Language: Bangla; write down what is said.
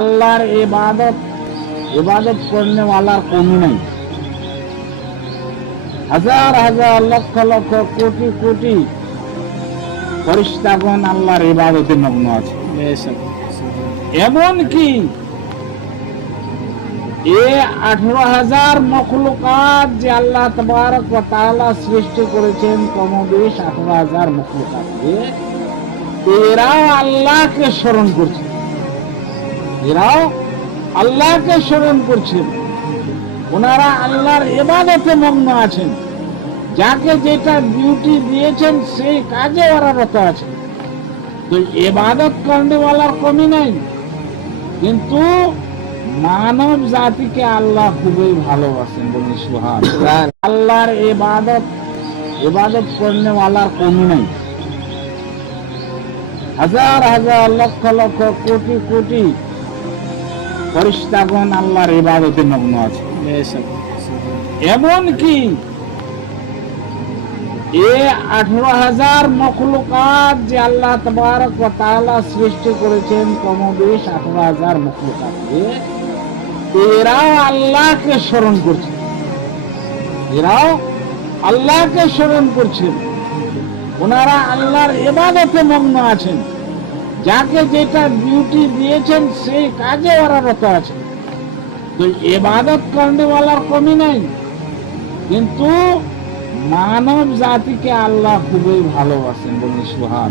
আল্লাহর ইবাদত করনে ওয়ালার কমি নাই। হাজার হাজার লক্ষ লক্ষ কোটি কোটি ফেরেশতাগণ আল্লাহর ইবাদতে মগ্ন আছে। এমন কি 18,000 মখলুকাত যে আল্লাহ তাবারক ওয়া তাআলা সৃষ্টি করেছেন, কমবেশ 18,000 মখলুকাতকে এরাও আল্লাহকে স্মরণ করছে, এরাও আল্লাহকে স্মরণ করছেন। ওনারা আল্লাহর ইবাদতে মগ্ন আছেন, যাকে যেটা ডিউটি দিয়েছেন সেই কাজে ওরা রত আছে। তো ইবাদত করনেওয়ালার কমি নাই, কিন্তু মানব জাতিকে আল্লাহ খুবই ভালোবাসেন। বলি সুবহান। আল্লাহর ইবাদত করনেওয়ালার কমি নাই। হাজার হাজার লক্ষ লক্ষ কোটি কোটি ফেরেশতাগণ আল্লাহর ইবাদতে মগ্ন আছে। এমন কি 18,000 মখলুকাত যে আল্লাহ তাবারক ওয়া তাআলা সৃষ্টি করেছেন, কমবেশ 18,000 মখলুকাতকে এরাও আল্লাহকে স্মরণ করছে, এরাও আল্লাহকে স্মরণ করছেন। ওনারা আল্লাহর ইবাদতে মগ্ন আছেন, যাকে যেটা ডিউটি দিয়েছেন সেই কাজে ওরা রত আছে। তো ইবাদত করনেওয়ালার কমি নাই, কিন্তু মানব জাতিকে আল্লাহ খুবই ভালোবাসেন। বলি সুবহান।